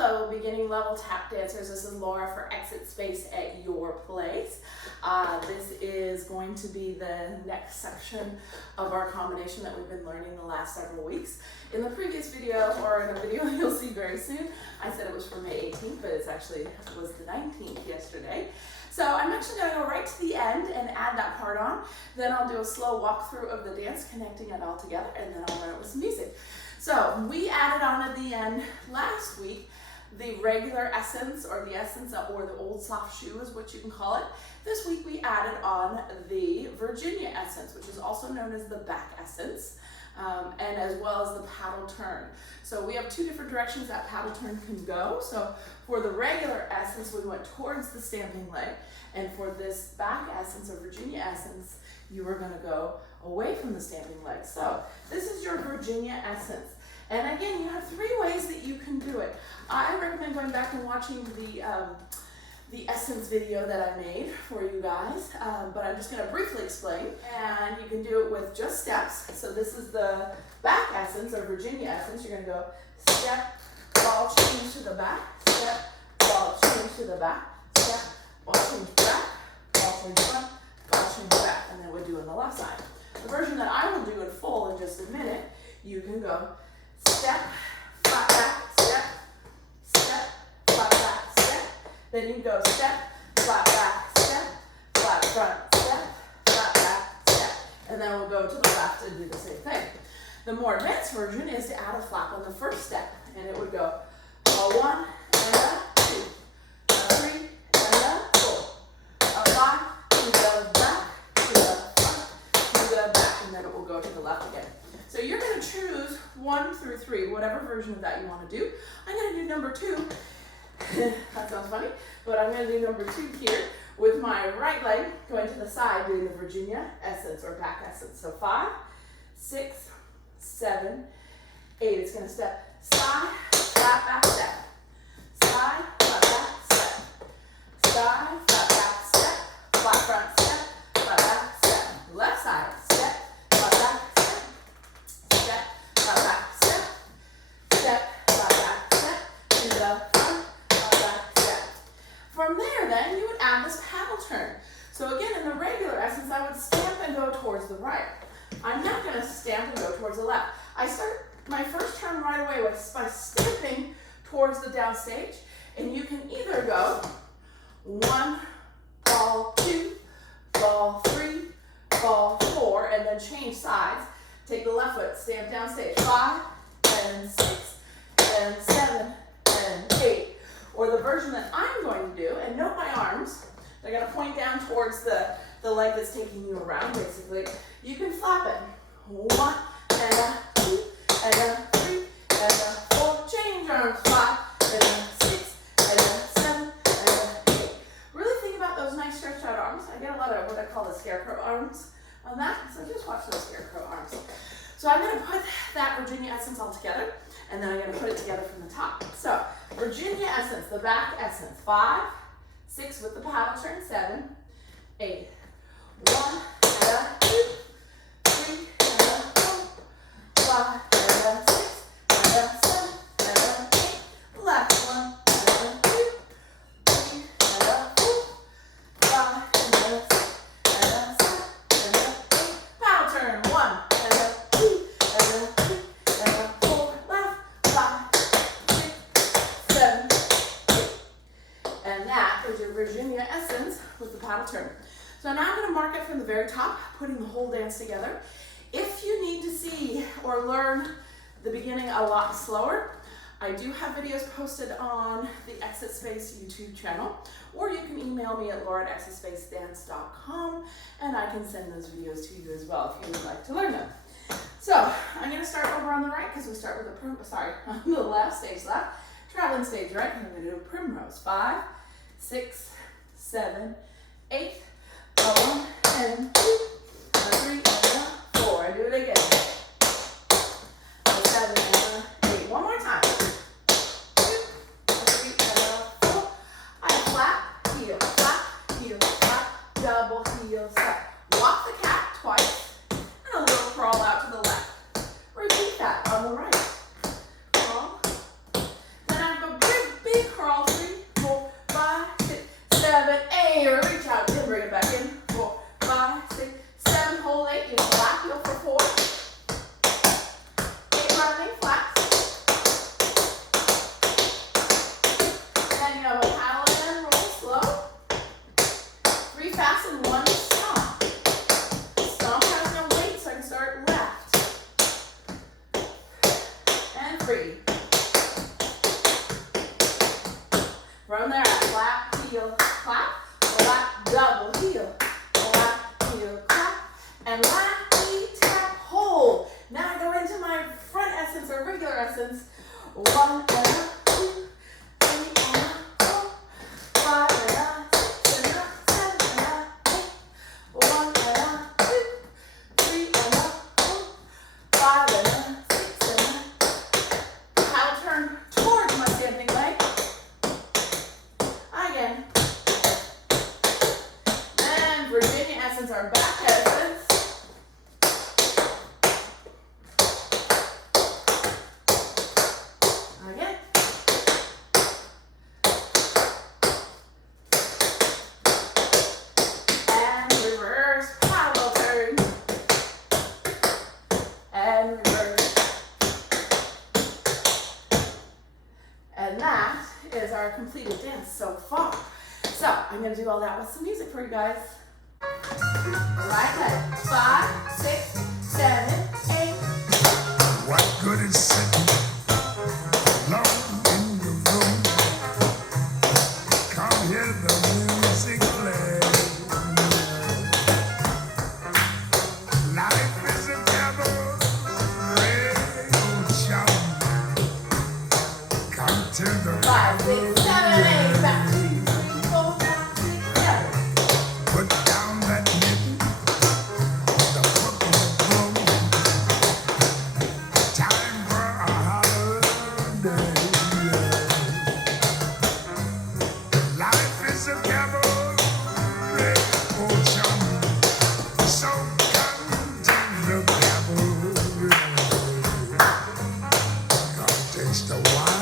Hello, beginning level tap dancers. This is Laura for Exit Space at Your Place. This is going to be the next section of our combination that we've been learning the last several weeks. In the previous video, or in a video you'll see very soon, I said it was for May 18th, but it was the 19th yesterday. So I'm actually going to go right to the end and add that part on. Then I'll do a slow walkthrough of the dance, connecting it all together, and then I'll run it with some music. So we added on at the end last week the regular essence, or the essence, or the old soft shoe is what you can call it. This week we added on the Virginia essence, which is also known as the back essence, and as well as the paddle turn. So we have two different directions that paddle turn can go. So for the regular essence, we went towards the stamping leg, and for this back essence, or Virginia essence, you were going to go away from the stamping leg. So this is your Virginia essence. And again, you have three ways that you can do it. I recommend going back and watching the essence video that I made for you guys, but I'm just going to briefly explain. And you can do it with just steps. So this is the back essence, or Virginia essence. You're going to go step, ball, change to the back, step, ball, change to the back, step, ball, change back, ball, change front, ball, change back, and then we'll do on the left side. The version that I will do in full in just a minute, you can go step, flat back, step, step, flat back, step. Then you go step, flat back, step, flat front, step, flat back, step. And then we'll go to the left and do the same thing. The more advanced version is to add a flap on the first step. And it would go a 1 and a 2, a 3 and a 4, a 5 to the back, to the front, to the back. And then it will go to the left again. So you're going to choose 1 through 3, whatever version of that you want to do. I'm going to do number 2. That sounds funny, but I'm going to do number 2 here with my right leg going to the side, doing the Virginia essence, or back essence. So 5, 6, 7, 8. It's going to step side, flat back, step, side, flat back, step, side, flat back, step, flat front, step, flat back, step, left side, step, flat back, step, step, flat back, step, step, flat back, step, to the front, flat back, step. From there, then, you would add this paddle turn. So again, in the regular essence, I would stamp and go towards the right. I'm not going to stamp and go towards the left. I start my first turn right away by stamping towards the downstage, and you can either go 1, ball 2, ball 3, ball 4, and then change sides. Take the left foot, stamp downstage, 5, and 6, and 7, and 8. Or the version that I'm going to do, and note my arms, they're going to point down towards the leg that's taking you around, basically. You can flap it. 1, and a 2, and a 3, and a 4, change arms, 5, and a 6, and a 7, and a 8. Really think about those nice stretched out arms. I get a lot of what I call the scarecrow arms on that, so just watch those scarecrow arms. So I'm going to put that Virginia essence all together, and then I'm going to put it together from the top. So Virginia essence, the back essence, 5, 6 with the paddle turn, 7, 8, 1, and a 2, 3, and a 4, 5, and a 6, and a 7, and a 8, left 1, and a 2, 3, and a 4, 5, and a 6, and a 7, and a 8, paddle turn, 1, and a 2, and a 3, and a 4, left, 5, 6, 7, 8. And that is your Virginia essence with the paddle turn. So now I'm going to mark it from the very top, putting the whole dance together. If you need to see or learn the beginning a lot slower, I do have videos posted on the Exit Space YouTube channel, or you can email me at laura@exitspacedance.com, and I can send those videos to you as well if you would like to learn them. So I'm going to start over on the right, because we start with on the left, stage left, traveling stage right, and I'm going to do a primrose. 5, 6, 7, 8, 1, and 2, 3, and 4. I do it again. 7, and 8. One more time. 2, 3, and 4. I flap, heel, flap, double heel, step. Walk the cat twice, and a little crawl out to the left. Repeat that on the right. Crawl. Then I have a big feet, crawl 3, 4, 5, 6, 7, 8. Reach out, then bring it back in. 4, 5, 6, 7. Hold 8. You flat heel for 4. 8 running flat. Then you have a paddle and roll slow. 3 fast and 1 stomp. Stomp has no weight, so I can start left. And free. From there, flat heel, clap, flat double heel, flat heel, clap, and lappy tap, hold. Now I go into my front essence or regular essence. 1 and a 2, 3 and a 4, 5 and a 6 and a 7 and a 8, 1 and a 2, 3 and a 4, 5 and a 6 and a. Paddle turn towards my standing leg. Again. And Virginia essence, our back essence. Again. And reverse paddle turn. And reverse. And that is our completed dance so far. So I'm going to do all that with some music for you guys. Right leg. 5, 6, 7, 8. What good is sitting alone in the room? Come hear the music play. Life is a cabaret show. Come to the 5, 6, 7, 8. Back 2, 3, 4, 5, 6, 7. put down that mitten, the book in the broom. Time for a holiday. Life is a cabaret, oh chum. So come to the cabaret. Come taste the wine.